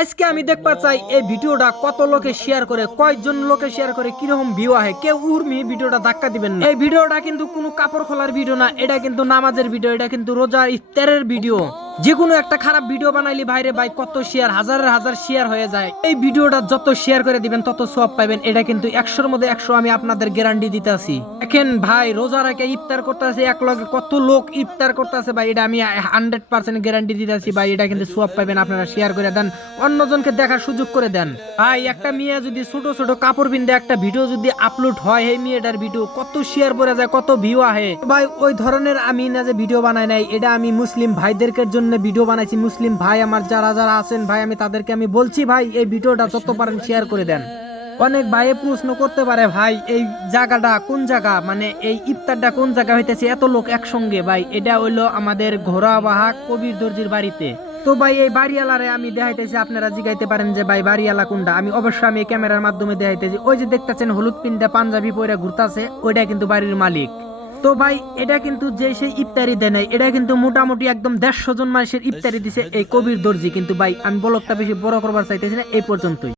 আজকে আমি দেখবা চাই এই ভিডিওটা কত লোকে শেয়ার করে, কয়জন লোকে শেয়ার করে, কিরকম ভিউ আহে। কেউ উর্মি ভিডিওটা ধাক্কা দিবেন না। এই ভিডিওটা কিন্তু কোনো কাপড় খোলার ভিডিও না, এটা কিন্তু নামাজের ভিডিও, এটা কিন্তু রোজা ইফতারের ভিডিও। যে কোনো একটা খারাপ ভিডিও বানাইলি ভাইরে ভাই কত শেয়ার, হাজারের হাজার শেয়ার হয়ে যায়। এই ভিডিওটা যত শেয়ার করে দিবেন তত সওয়াব পাবেন, এটা কিন্তু 100-র মধ্যে 100 আমি আপনাদের গ্যারান্টি দিতেছি। দেখেন ভাই, রোজা রেখে ইফতার করতেছে, এক লগে কত লোক ইফতার করতেছে ভাই, এটা আমি 100% গ্যারান্টি দিতেছি ভাই। এটা কিন্তু সওয়াব পাবেন, আপনারা শেয়ার করে দেন, অন্যজনকে দেখার সুযোগ করে দেন। ভাই একটা মেয়ে যদি ছোট ছোট কাপড় পিনতে একটা ভিডিও যদি আপলোড হয়, এই মেয়েটার ভিডিও কত শেয়ার পড়ে যায়, কত ভিউ আহে ভাই। ওই ধরনের আমি না যে ভিডিও বানাই নাই, এটা আমি মুসলিম ভাইদেরকে জন্য ভিডিও বানাইছি। মুসলিম ভাই আমার যারা যারা আছেন ভাই, আমি তাদেরকে আমি বলছি ভাই এই ভিডিওটা যত পারেন শেয়ার করে দেন। অনেক ভাই প্রশ্ন করতে পারে ভাই এই জায়গাটা কোন জায়গা, মানে এই ইফতারটা কোন জায়গা হইতেছে, এত লোক একসঙ্গে। ভাই এটা হইলো আমাদের ঘোড়াবাহা কবির দর্জির বাড়িতে। তো ভাই এই বাড়িওয়ালারে আমি দেখাইতেছি, আপনারা জিগাইতে পারেন যে ভাই বাড়িওয়ালা কোনটা। আমি অবশ্যই আমি ক্যামেরার মাধ্যমে দেখাইতেছি। ওই যে দেখতেছেন হলুদ পিনটা পাঞ্জাবি পরে ঘুরতাছে, ওইটা কিন্তু বাড়ির মালিক। তো ভাই এটা কিন্তু যে সেই ইফতারি দেয় নাই, এটা কিন্তু মোটামুটি একদম 150 জন মানুষের ইফতারি দিছে এই কবির দর্জি। কিন্তু ভাই আমি ব্লগটা বেশি বড় করবার চাইতেছি না, এই পর্যন্তই।